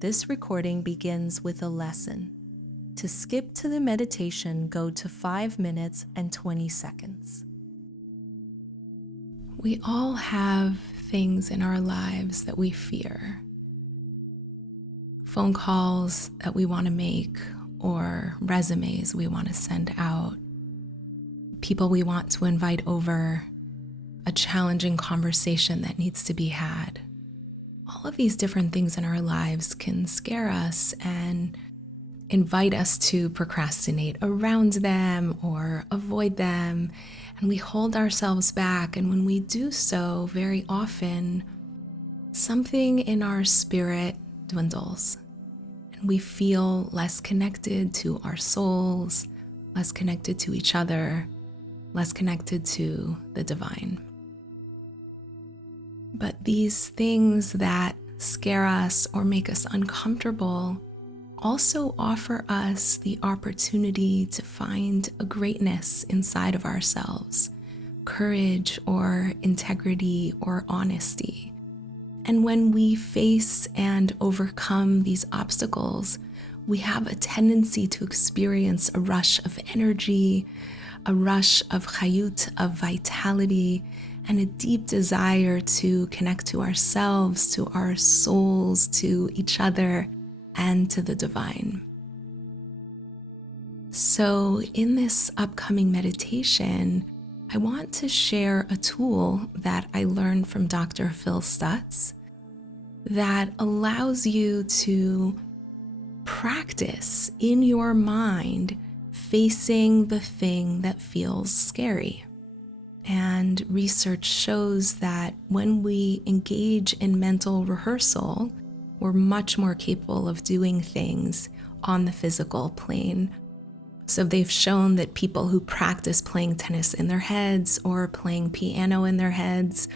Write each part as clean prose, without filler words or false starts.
This recording begins with a lesson. To skip to the meditation, go to 5 minutes and 20 seconds. We all have things in our lives that we fear. Phone calls that we want to make, or resumes we want to send out, people we want to invite over, a challenging conversation that needs to be had. All of these different things in our lives can scare us and invite us to procrastinate around them or avoid them, and we hold ourselves back. And when we do so, very often, something in our spirit dwindles, and we feel less connected to our souls, less connected to each other, less connected to the divine. But these things that scare us or make us uncomfortable also offer us the opportunity to find a greatness inside of ourselves, courage or integrity or honesty. And when we face and overcome these obstacles, we have a tendency to experience a rush of energy, a rush of chayut, of vitality, and a deep desire to connect to ourselves, to our souls, to each other, and to the divine. So in this upcoming meditation, I want to share a tool that I learned from Dr. Phil Stutz that allows you to practice in your mind facing the thing that feels scary. And research shows that when we engage in mental rehearsal, we're much more capable of doing things on the physical plane. So they've shown that people who practice playing tennis in their heads or playing piano in their heads,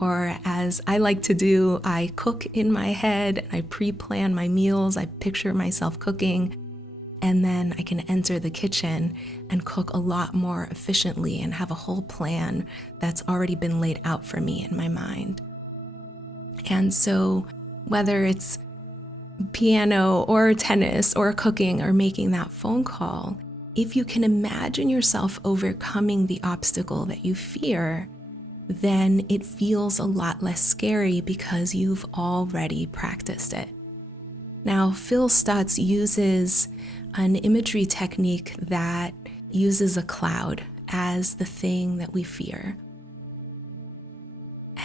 or as I like to do, I cook in my head, I pre-plan my meals, I picture myself cooking, and then I can enter the kitchen and cook a lot more efficiently and have a whole plan that's already been laid out for me in my mind. And so whether it's piano or tennis or cooking or making that phone call, if you can imagine yourself overcoming the obstacle that you fear, then it feels a lot less scary because you've already practiced it. Now, Phil Stutz uses an imagery technique that uses a cloud as the thing that we fear.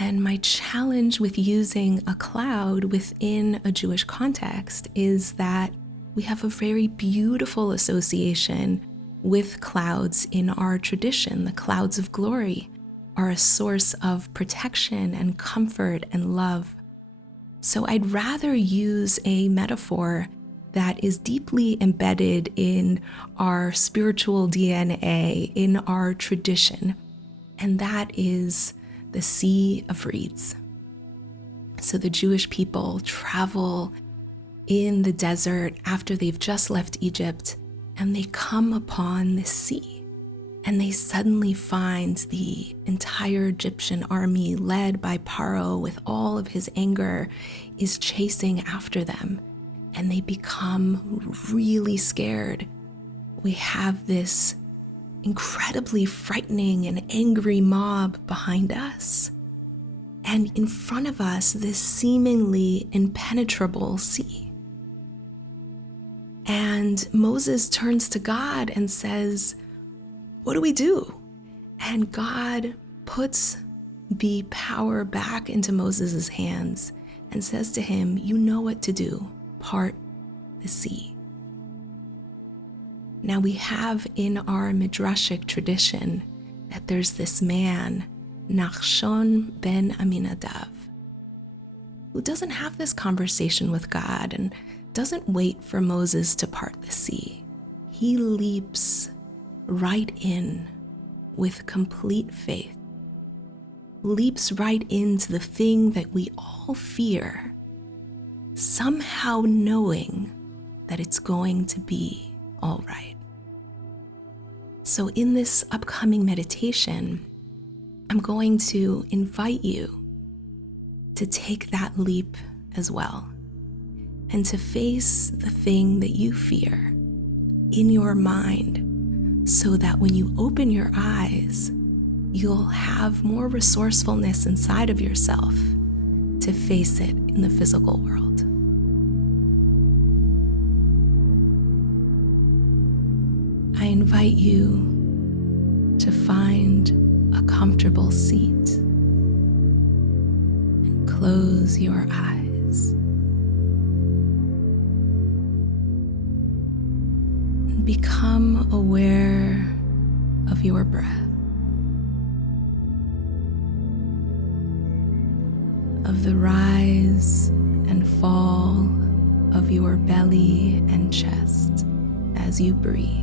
And my challenge with using a cloud within a Jewish context is that we have a very beautiful association with clouds in our tradition. The clouds of glory are a source of protection and comfort and love. So I'd rather use a metaphor that is deeply embedded in our spiritual DNA, in our tradition, and that is the Sea of Reeds. So the Jewish people travel in the desert after they've just left Egypt, and they come upon the sea, and they suddenly find the entire Egyptian army led by Paro with all of his anger is chasing after them, and they become really scared. We have this incredibly frightening and angry mob behind us, and in front of us, this seemingly impenetrable sea. And Moses turns to God and says, "What do we do?" And God puts the power back into Moses' hands and says to him, "You know what to do, part the sea." Now we have in our midrashic tradition that there's this man, Nachshon ben Aminadav, who doesn't have this conversation with God and doesn't wait for Moses to part the sea. He leaps right in with complete faith, leaps right into the thing that we all fear, somehow knowing that it's going to be all right. So in this upcoming meditation, I'm going to invite you to take that leap as well. and to face the thing that you fear in your mind, so that when you open your eyes, you'll have more resourcefulness inside of yourself to face it in the physical world. I invite you to find a comfortable seat and close your eyes. And become aware of your breath, of the rise and fall of your belly and chest as you breathe.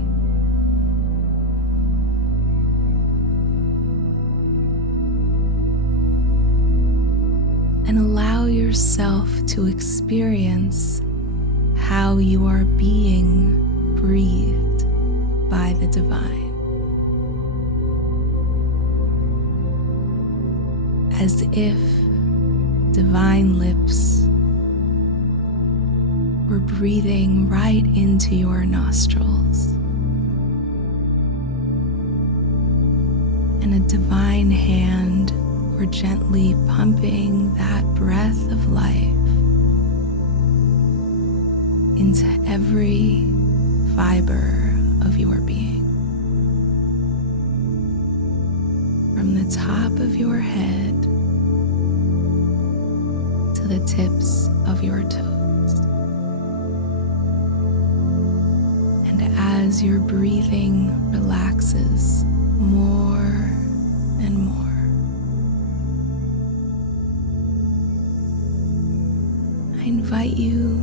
And allow yourself to experience how you are being breathed by the divine, as if divine lips were breathing right into your nostrils, and a divine hand were gently pumping that breath of life into every fiber of your being, from the top of your head to the tips of your toes. And as your breathing relaxes more and more, I invite you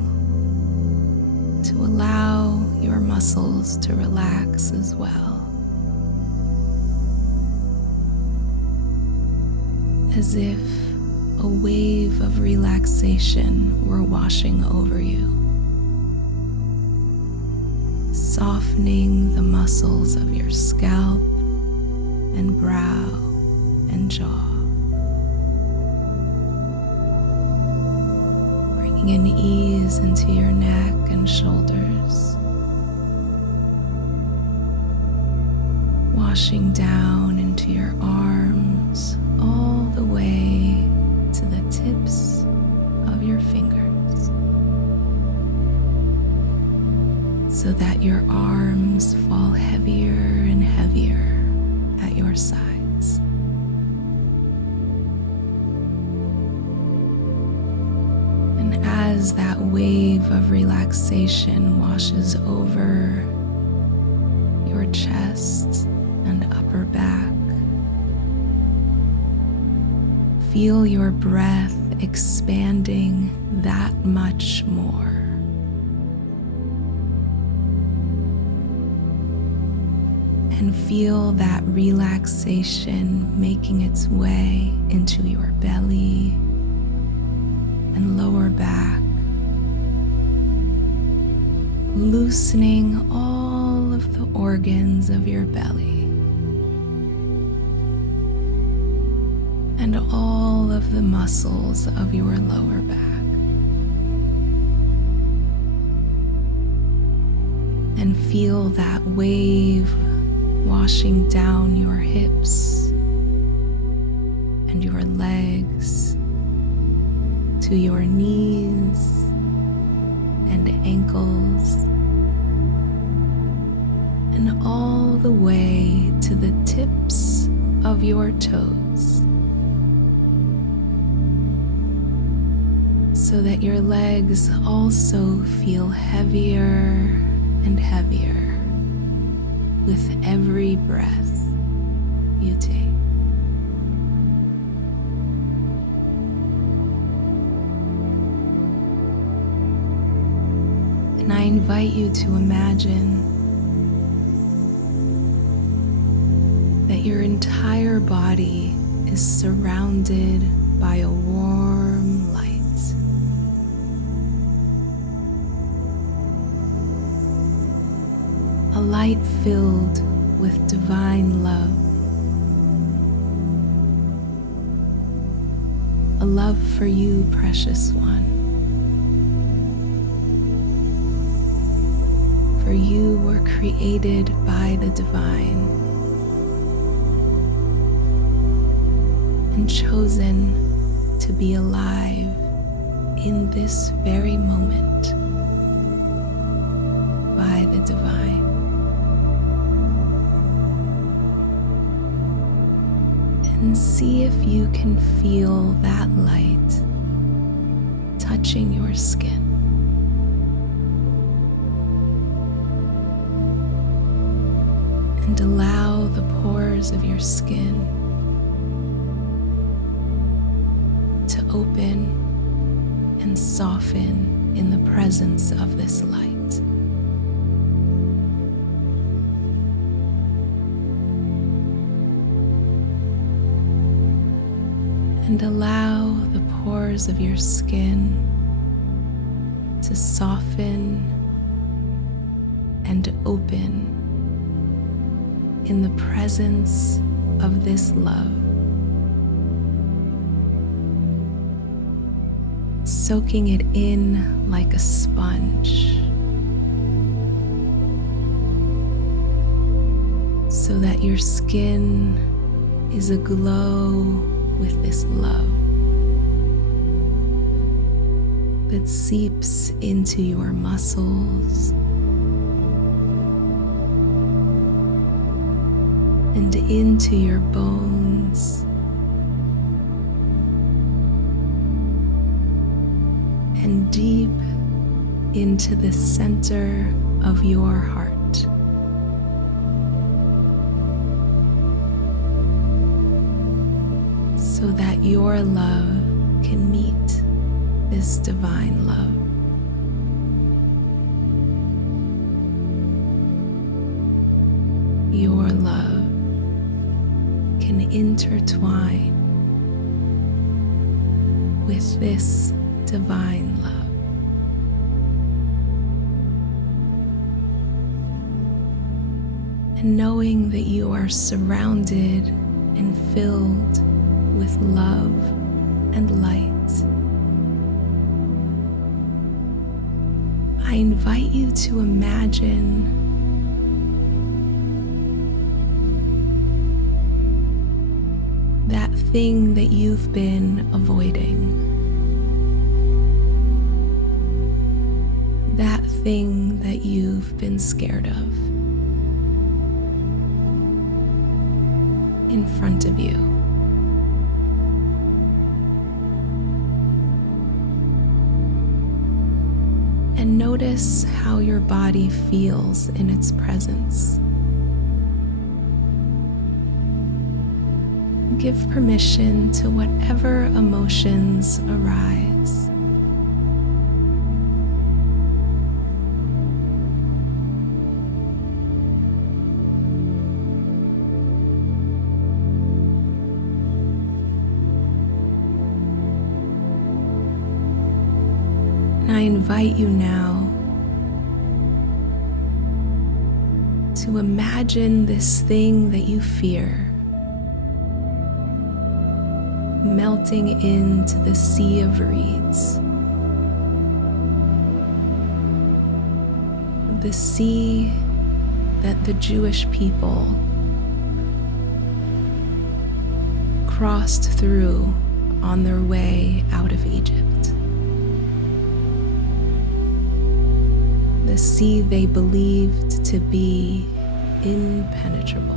to allow your muscles to relax as well, as if a wave of relaxation were washing over you, softening the muscles of your scalp and brow and jaw, bringing an ease into your neck and shoulders, washing down into your arms all the way to the tips of your fingers, so that your arms fall heavier and heavier at your sides. And as that wave of relaxation washes over your chest and upper back, feel your breath expanding that much more. And feel that relaxation making its way into your belly and lower back, loosening all of the organs of your belly and all of the muscles of your lower back. And feel that wave washing down your hips and your legs to your knees and ankles, and all the way to the tips of your toes, so that your legs also feel heavier and heavier with every breath you take. And I invite you to imagine that your entire body is surrounded by a warm light. A light filled with divine love. A love for you, precious one. For you were created by the divine and chosen to be alive in this very moment by the divine. And see if you can feel that light touching your skin. And allow the pores of your skin to open and soften in the presence of this light. And allow the pores of your skin to soften and open in the presence of this love, soaking it in like a sponge so that your skin is aglow with this love that seeps into your muscles and into your bones and deep into the center of your heart. So that your love can meet this divine love. Your love can intertwine with this divine love. And knowing that you are surrounded and filled with love and light, I invite you to imagine that thing that you've been avoiding, that thing that you've been scared of, in front of you. And notice how your body feels in its presence. Give permission to whatever emotions arise. And I invite you now to imagine this thing that you fear melting into the sea of reeds, the sea that the Jewish people crossed through on their way out of Egypt. The sea they believed to be impenetrable,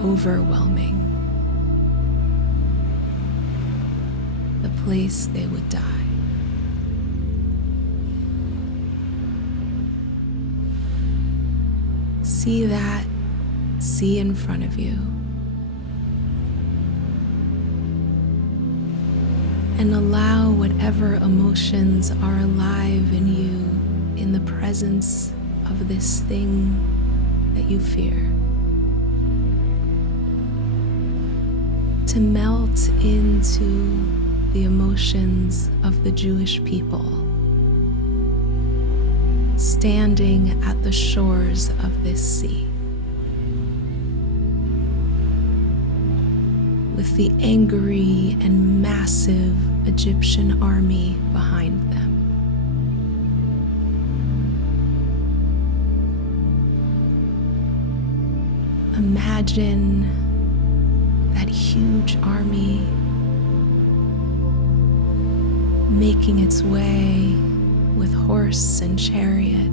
overwhelming, the place they would die. See that sea in front of you, and allow whatever emotions are alive in you in the presence of this thing that you fear to melt into the emotions of the Jewish people standing at the shores of this sea, with the angry and massive Egyptian army behind them. Imagine that huge army making its way with horse and chariot,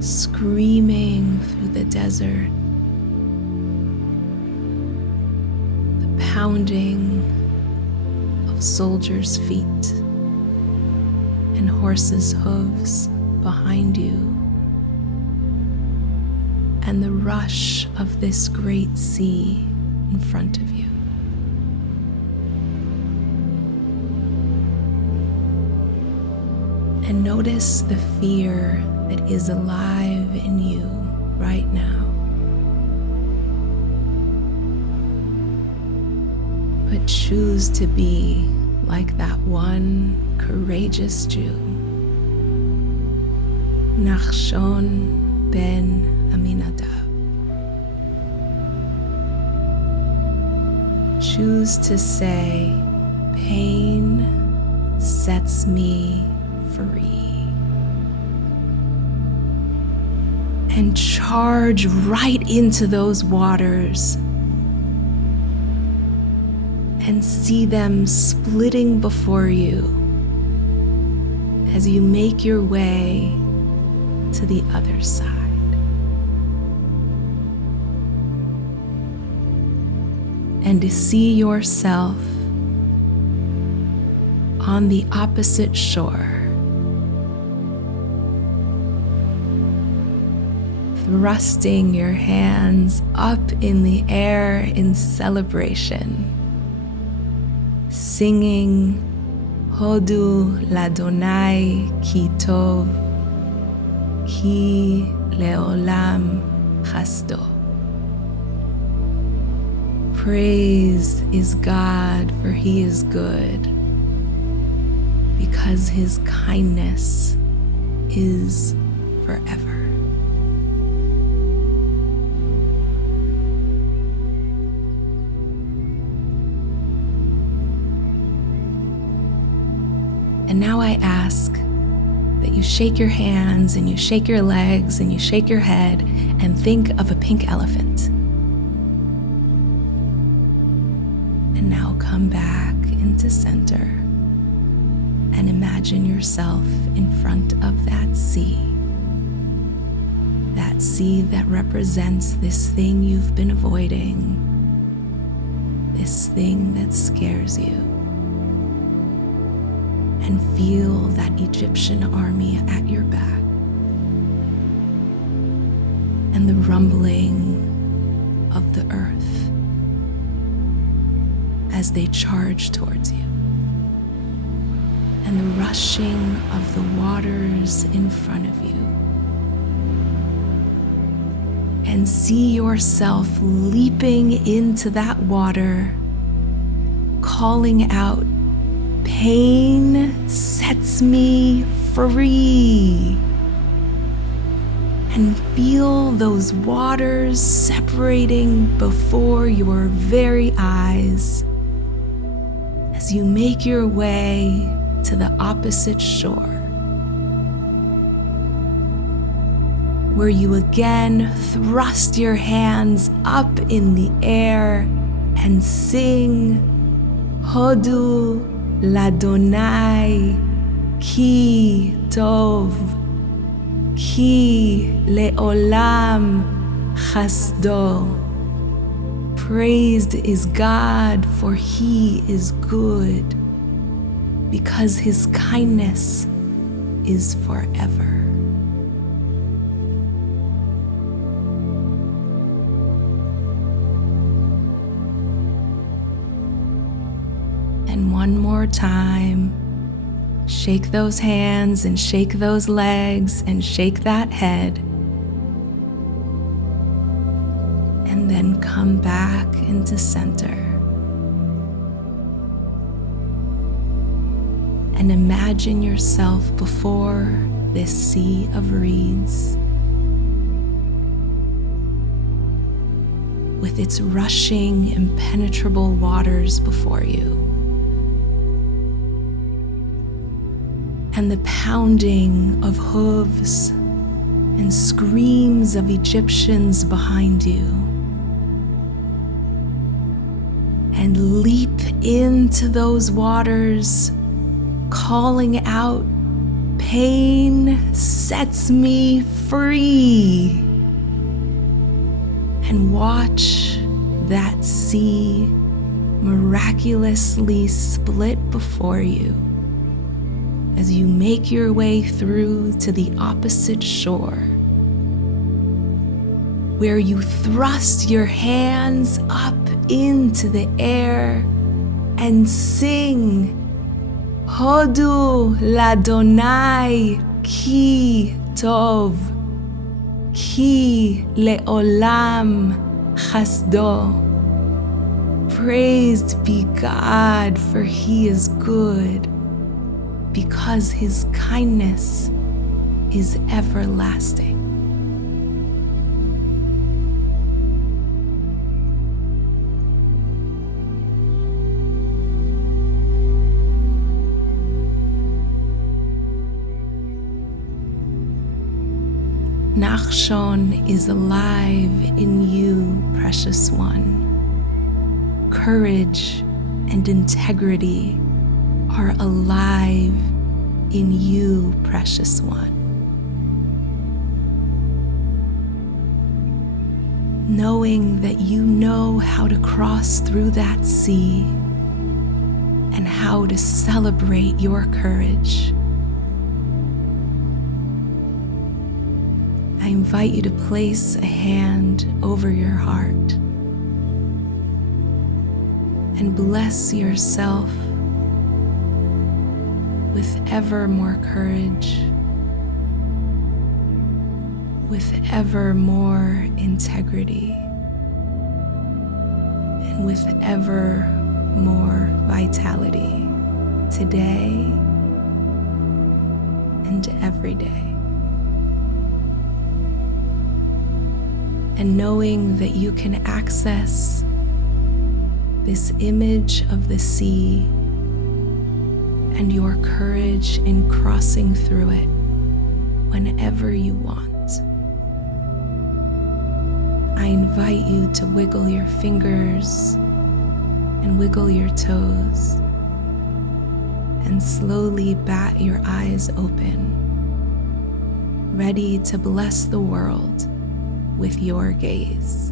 screaming through the desert, the pounding of soldiers' feet and horses' hooves behind you, and the rush of this great sea in front of you. And notice the fear that is alive in you right now. But choose to be like that one courageous Jew, Nachshon ben Aminadab. Choose to say, pain sets me free. And charge right into those waters and see them splitting before you as you make your way to the other side. And to see yourself on the opposite shore, thrusting your hands up in the air in celebration, singing Hodu Ladonai Ki Tov Ki Leolam Chasdo. Praise is God, for He is good, because His kindness is forever. And now I ask that you shake your hands and you shake your legs and you shake your head and think of a pink elephant. And now come back into center and imagine yourself in front of that sea that represents this thing you've been avoiding, this thing that scares you. And feel that Egyptian army at your back and the rumbling of the earth as they charge towards you, and the rushing of the waters in front of you. And see yourself leaping into that water, calling out, pain sets me free. And feel those waters separating before your very eyes as you make your way to the opposite shore, where you again thrust your hands up in the air and sing Hodu Ladonai Ki Tov Ki Leolam Chasdo. Praised is God, for He is good, because His kindness is forever. And one more time, shake those hands and shake those legs and shake that head. And then come back into center. And imagine yourself before this sea of reeds, with its rushing, impenetrable waters before you, and the pounding of hooves and screams of Egyptians behind you, and leap into those waters, calling out, "Pain sets me free," and watch that sea miraculously split before you as you make your way through to the opposite shore, where you thrust your hands up into the air and sing, "Hodu l'Adonai ki tov, ki le'olam chasdo." Praised be God, for He is good, because His kindness is everlasting. Nachshon is alive in you, precious one. Courage and integrity are alive in you, precious one. Knowing that you know how to cross through that sea and how to celebrate your courage, I invite you to place a hand over your heart and bless yourself with ever more courage, with ever more integrity, and with ever more vitality today and every day. And knowing that you can access this image of the sea and your courage in crossing through it whenever you want. I invite you to wiggle your fingers and wiggle your toes and slowly bat your eyes open, ready to bless the world with your gaze.